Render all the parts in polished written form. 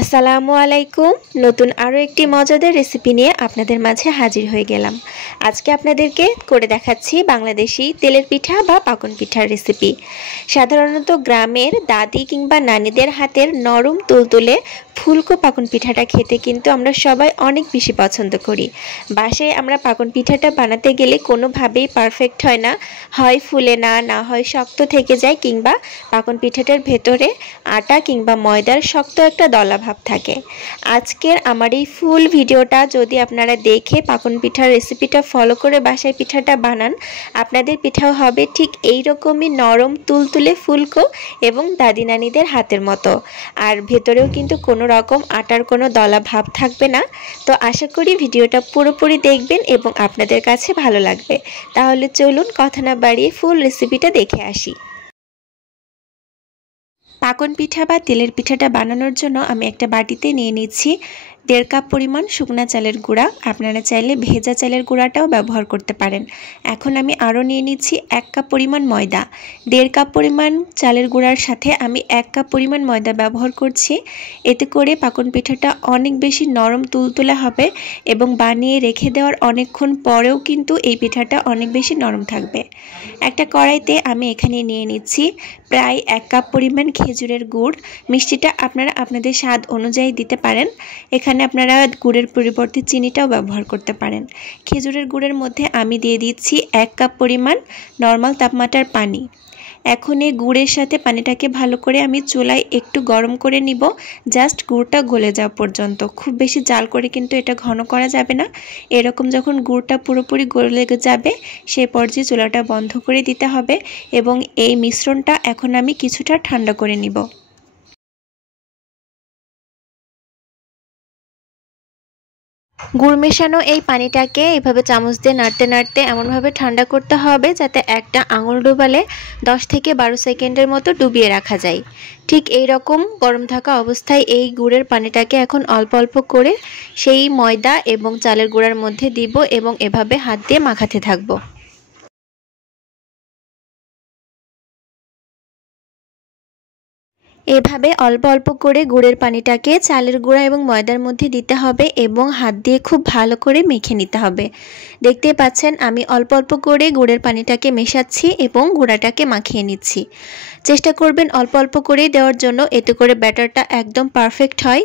আসসালামু আলাইকুম। নতুন আরও একটি মজাদার রেসিপি নিয়ে আপনাদের মাঝে হাজির হয়ে গেলাম। আজকে আপনাদেরকে করে দেখাচ্ছি বাংলাদেশি তেলের পিঠা বা পাকন পিঠার রেসিপি। সাধারণত গ্রামের দাদি কিংবা নানিদের হাতের নরম তুলতুলে ফুলকো পাকন পিঠাটা খেতে কিন্তু আমরা সবাই অনেক বেশি পছন্দ করি। বাসায় আমরা পাকন পিঠাটা বানাতে গেলে কোনোভাবেই পারফেক্ট হয় না, হয় ফুলে না হয় শক্ত থেকে যায়, কিংবা পাকন পিঠাটার ভেতরে আটা কিংবা ময়দার শক্ত একটা দলা ভাব থাকে। আজকের আমার এই ফুল ভিডিওটা যদি আপনারা দেখে পাকন পিঠার রেসিপিটা ফলো করে বাসায় পিঠাটা বানান, আপনাদের পিঠাও হবে ঠিক এই রকমই নরম তুলতুলে ফুলকো এবং দাদি নানিদের হাতের মতো। আর ভেতরেও কিন্তু কোনো রকম আটার কোনো দলা ভাব থাকবে না। তো আশা করি ভিডিওটা পুরোপুরি দেখবেন এবং আপনাদের কাছে ভালো লাগবে। তাহলে চলুন কথা না বাড়িয়ে ফুল রেসিপিটা দেখে আসি। পাকন পিঠা বা তেলের পিঠাটা বানানোর জন্য আমি একটা বাটিতে নিয়ে নিচ্ছি 1.5 কাপ পরিমাণ শুকনা চালের গুঁড়া। আপনারা চাইলে ভেজা চালের গুঁড়াটাও ব্যবহার করতে পারেন। এখন আমি আরও নিয়ে নিচ্ছি 1 কাপ পরিমাণ ময়দা। 1.5 কাপ পরিমাণ চালের গুঁড়ার সাথে আমি 1 কাপ পরিমাণ ময়দা ব্যবহার করছি। এতে করে পাকন পিঠাটা অনেক বেশি নরম তুলতুলে হবে এবং বানিয়ে রেখে দেওয়ার অনেকক্ষণ পরেও কিন্তু এই পিঠাটা অনেক বেশি নরম থাকবে। একটা কড়াইতে আমি এখানে নিয়ে নিচ্ছি প্রায় 1 কাপ পরিমাণ খেজুরের গুড়। মিষ্টিটা আপনারা আপনাদের স্বাদ অনুযায়ী দিতে পারেন। এখানে আপনারা গুড়ের পরিবর্তে চিনিটাও ব্যবহার করতে পারেন। খেজুরের গুড়ের মধ্যে আমি দিয়ে দিচ্ছি 1 কাপ পরিমাণ নর্মাল তাপমাত্রার পানি। এখন এই গুড়ের সাথে পানিটাকে ভালো করে আমি চুলায় একটু গরম করে নিব, জাস্ট গুড়টা গলে যাওয়া পর্যন্ত। খুব বেশি জাল করে কিন্তু এটা ঘন করা যাবে না। এরকম যখন গুড়টা পুরোপুরি গলে যাবে সেই পর্যায়ে চুলাটা বন্ধ করে দিতে হবে এবং এই মিশ্রণটা এখন আমি কিছুটা ঠান্ডা করে নিব। গুড় মেশানো এই পানিটাকে এইভাবে চামচ দিয়ে নাড়তে নাড়তে এমনভাবে ঠান্ডা করতে হবে যাতে একটা আঙুল ডুবালে 10 থেকে 12 সেকেন্ডের মতো ডুবিয়ে রাখা যায়। ঠিক এই রকম গরম থাকা অবস্থায় এই গুড়ের পানিটাকে এখন অল্প অল্প করে সেই ময়দা এবং চালের গুঁড়ার মধ্যে দিব এবং এভাবে হাত দিয়ে মাখাতে থাকবো। এভাবে অল্প অল্প করে গুড়ের পানিটাকে চালের গুঁড়া এবং ময়দার মধ্যে দিতে হবে এবং হাত দিয়ে খুব ভালো করে মেখে নিতে হবে। দেখতে পাচ্ছেন আমি অল্প অল্প করে গুড়ের পানিটাকে মেশাচ্ছি এবং গুঁড়াটাকে মাখিয়ে নিচ্ছি। চেষ্টা করবেন অল্প অল্প করেই দেওয়ার জন্য, এতে করে ব্যাটারটা একদম পারফেক্ট হয়।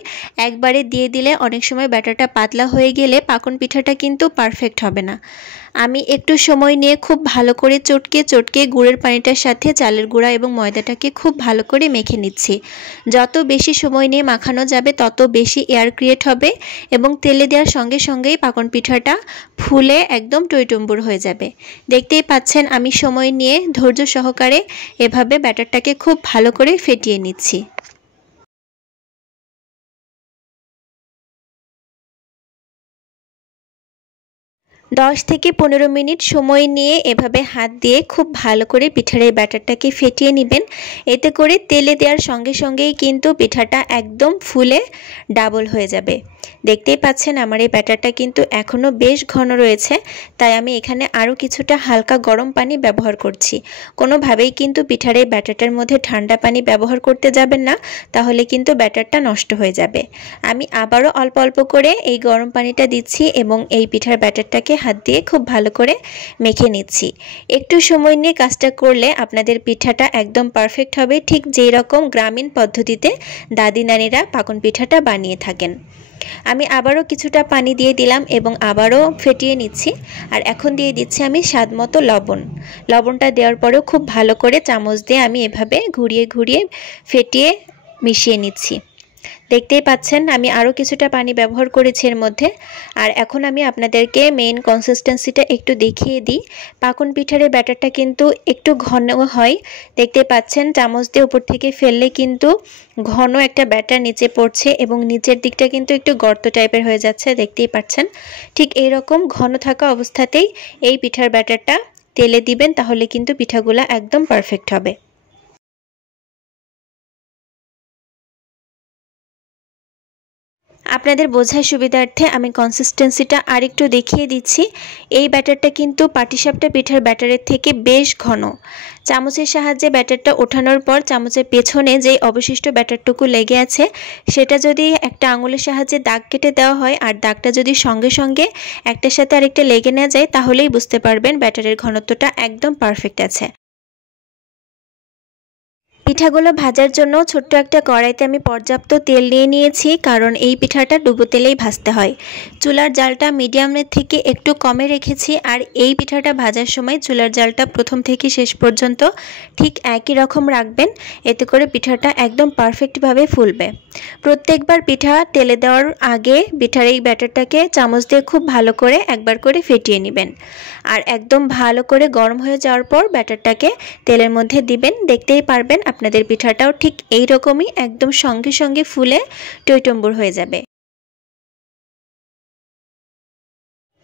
একবারে দিয়ে দিলে অনেক সময় ব্যাটারটা পাতলা হয়ে গেলে পাকন পিঠাটা কিন্তু পারফেক্ট হবে না। আমি একটু সময় নিয়ে খুব ভালো করে চটকে চটকে গুড়ের পানিটার সাথে চালের গুঁড়া এবং ময়দাটাকে খুব ভালো করে মেখে নিচ্ছি। যত বেশি সময় নিয়ে মাখানো যাবে তত বেশি এয়ার ক্রিয়েট হবে এবং তেলে দেওয়ার সঙ্গে সঙ্গেই পাকন পিঠাটা ফুলে একদম টইটুম্বুর হয়ে যাবে। দেখতেই পাচ্ছেন আমি সময় নিয়ে ধৈর্য সহকারে এভাবে ব্যাটারটাকে খুব ভালো করে ফেটিয়ে নিচ্ছি। 10 থেকে 15 মিনিট সময় নিয়ে এভাবে হাত দিয়ে খুব ভালো করে পিঠার এই ব্যাটারটাকে ফেটিয়ে নেবেন। এতে করে তেলে দেওয়ার সঙ্গে সঙ্গেই কিন্তু পিঠাটা একদম ফুলে ডাবল হয়ে যাবে। দেখতেই পাচ্ছেন আমার এই ব্যাটারটা কিন্তু এখনও বেশ ঘন রয়েছে, তাই আমি এখানে আরও কিছুটা হালকা গরম পানি ব্যবহার করছি। কোনোভাবেই কিন্তু পিঠার এই ব্যাটারটার মধ্যে ঠান্ডা পানি ব্যবহার করতে যাবেন না, তাহলে কিন্তু ব্যাটারটা নষ্ট হয়ে যাবে। আমি আবারও অল্প অল্প করে এই গরম পানিটা দিচ্ছি এবং এই পিঠার ব্যাটারটাকে হাত দিয়ে খুব ভালো করে মেখে নিচ্ছি। একটু সময় নিয়ে কাজটা করলে আপনাদের পিঠাটা একদম পারফেক্ট হবে, ঠিক যেই রকম গ্রামীণ পদ্ধতিতে দাদি নানিরা পাকন পিঠাটা বানিয়ে থাকেন। আমি আবারও কিছুটা পানি দিয়ে দিলাম এবং আবারও ফেটিয়ে নিচ্ছি। আর এখন দিয়ে দিচ্ছি আমি স্বাদ মতো লবণ। লবণটা দেওয়ার পরেও খুব ভালো করে চামচ দিয়ে আমি এভাবে ঘুরিয়ে ঘুরিয়ে ফেটিয়ে মিশিয়ে নিচ্ছি। দেখতেই পাচ্ছেন আমি আরও কিছুটা পানি ব্যবহার করেছি এর মধ্যে। আর এখন আমি আপনাদেরকে মেইন কনসিস্টেন্সিটা একটু দেখিয়ে দিই। পাকন পিঠার ব্যাটারটা কিন্তু একটু ঘন হয়। দেখতে পাচ্ছেন চামচ দিয়ে উপর থেকে ফেললে কিন্তু ঘন একটা ব্যাটার নিচে পড়ছে এবং নিচের দিকটা কিন্তু একটু গর্ত টাইপের হয়ে যাচ্ছে, দেখতেই পাচ্ছেন। ঠিক এই রকম ঘন থাকা অবস্থাতেই এই পিঠার ব্যাটারটা তেলে দিবেন, তাহলে কিন্তু পিঠাগুলা একদম পারফেক্ট হবে। আপনাদের বোঝার সুবিধার্থে আমি কনসিস্টেন্সিটা আরেকটু দেখিয়ে দিচ্ছি। এই ব্যাটারটা কিন্তু পাটিসাপটা পিঠার ব্যাটারের থেকে বেশ ঘন। চামচের সাহায্যে ব্যাটারটা ওঠানোর পর চামচের পেছনে যেই অবশিষ্ট ব্যাটারটুকু লেগে আছে সেটা যদি একটা আঙুলের সাহায্যে দাগ কেটে দেওয়া হয় আর দাগটা যদি সঙ্গে সঙ্গে একটার সাথে আরেকটা লেগে না যায় তাহলেই বুঝতে পারবেন ব্যাটারের ঘনত্বটা একদম পারফেক্ট আছে। পিঠাগুলো ভাজার জন্য ছোট্ট একটা কড়াইতে আমি পর্যাপ্ত তেল নিয়ে নিয়েছি, কারণ এই পিঠাটা ডুবো তেলেই ভাজতে হয়। চুলার জালটা মিডিয়ামের থেকে একটু কমে রেখেছি, আর এই পিঠাটা ভাজার সময় চুলার জালটা প্রথম থেকে শেষ পর্যন্ত ঠিক একই রকম রাখবেন, এতে করে পিঠাটা একদম পারফেক্টভাবে ফুলবে। প্রত্যেকবার পিঠা তেলে দেওয়ার আগে পিঠার এই ব্যাটারটাকে চামচ দিয়ে খুব ভালো করে একবার করে ফেটিয়ে নেবেন, আর একদম ভালো করে গরম হয়ে যাওয়ার পর ব্যাটারটাকে তেলের মধ্যে দিবেন। দেখতেই পারবেন আপনাদের পিঠাটাও ঠিক এই রকমই একদম সঙ্গে সঙ্গে ফুলে টইটম্বুর হয়ে যাবে।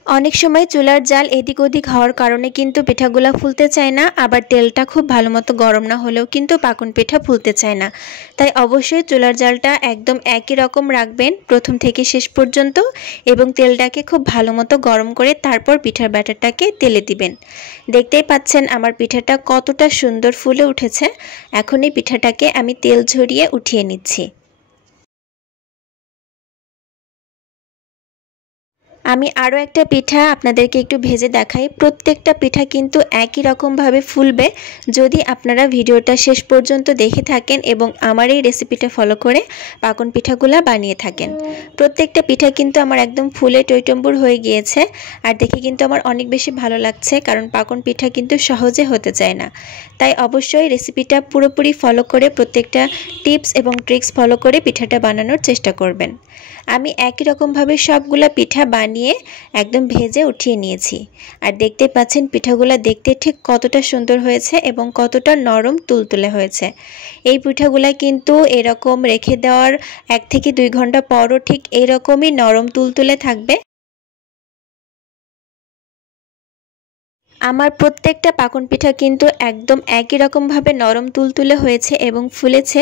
অনেক সময় চুলার জাল এদিক ওদিক হওয়ার কারণে কিন্তু পিঠাগুলা ফুলতে চায় না, আবার তেলটা খুব ভালো মতো গরম না হলেও কিন্তু পাকন পিঠা ফুলতে চায় না। তাই অবশ্যই চুলার জালটা একদম একই রকম রাখবেন প্রথম থেকে শেষ পর্যন্ত, এবং তেলটাকে খুব ভালো মতো গরম করে তারপর পিঠার ব্যাটারটাকে তেলে দিবেন। দেখতেই পাচ্ছেন আমার পিঠাটা কতটা সুন্দর ফুলে উঠেছে। এখন এই পিঠাটাকে আমি তেল ঝরিয়ে উঠিয়ে নিচ্ছি। আমি আরও একটা পিঠা আপনাদেরকে একটু ভেজে দেখাই। প্রত্যেকটা পিঠা কিন্তু একই রকমভাবে ফুলবে যদি আপনারা ভিডিওটা শেষ পর্যন্ত দেখে থাকেন এবং আমার এই রেসিপিটা ফলো করে পাকন পিঠাগুলা বানিয়ে থাকেন। প্রত্যেকটা পিঠা কিন্তু আমার একদম ফুলে টইটম্বুর হয়ে গিয়েছে, আর দেখে কিন্তু আমার অনেক বেশি ভালো লাগছে, কারণ পাকন পিঠা কিন্তু সহজে হতে চায় না। তাই অবশ্যই রেসিপিটা পুরোপুরি ফলো করে প্রত্যেকটা টিপস এবং ট্রিক্স ফলো করে পিঠাটা বানানোর চেষ্টা করবেন। আমি একই রকমভাবে সবগুলা পিঠা বানিয়ে একদম ভেজে উঠিয়ে নিয়েছি, আর দেখতে পাচ্ছেন পিঠাগুলো দেখতে ঠিক কতটা সুন্দর হয়েছে এবং কতটা নরম তুলতুলে হয়েছে। এই পিঠাগুলা কিন্তু এরকম রেখে দেওয়ার 1 থেকে 2 ঘন্টা পরও ঠিক এরকমই নরম তুলতুলে থাকবে। আমার প্রত্যেকটা পাকন পিঠা কিন্তু একদম একই রকমভাবে নরম তুলতুলে হয়েছে এবং ফুলেছে,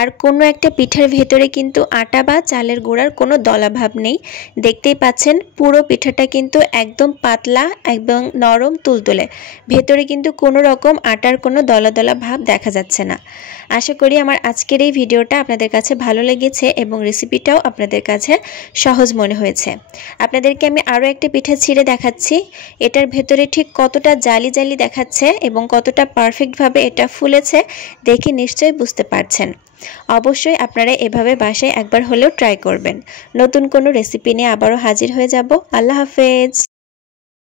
আর কোনো একটা পিঠার ভেতরে কিন্তু আটা বা চালের গুঁড়ার কোনো দলাভাব নেই। দেখতেই পাচ্ছেন পুরো পিঠাটা কিন্তু একদম পাতলা এবং নরম তুলতুলে, ভেতরে কিন্তু কোনো রকম আটার কোনো দলা দলা ভাব দেখা যাচ্ছে না। আশা করি আমার আজকের এই ভিডিওটা আপনাদের কাছে ভালো লেগেছে এবং রেসিপিটাও আপনাদের কাছে সহজ মনে হয়েছে। আপনাদেরকে আমি আরও একটা পিঠা ছিঁড়ে দেখাচ্ছি। এটার ভেতরে ঠিক কতটা জালি জালি দেখাচ্ছে এবং কতটা পারফেক্টভাবে এটা ফুলেছে দেখে নিশ্চয়ই বুঝতে পারছেন। অবশ্যই আপনারা এভাবে বাসায় একবার হলেও ট্রাই করবেন। নতুন কোনো রেসিপি নিয়ে আবারও হাজির হয়ে যাব। আল্লাহ হাফেজ।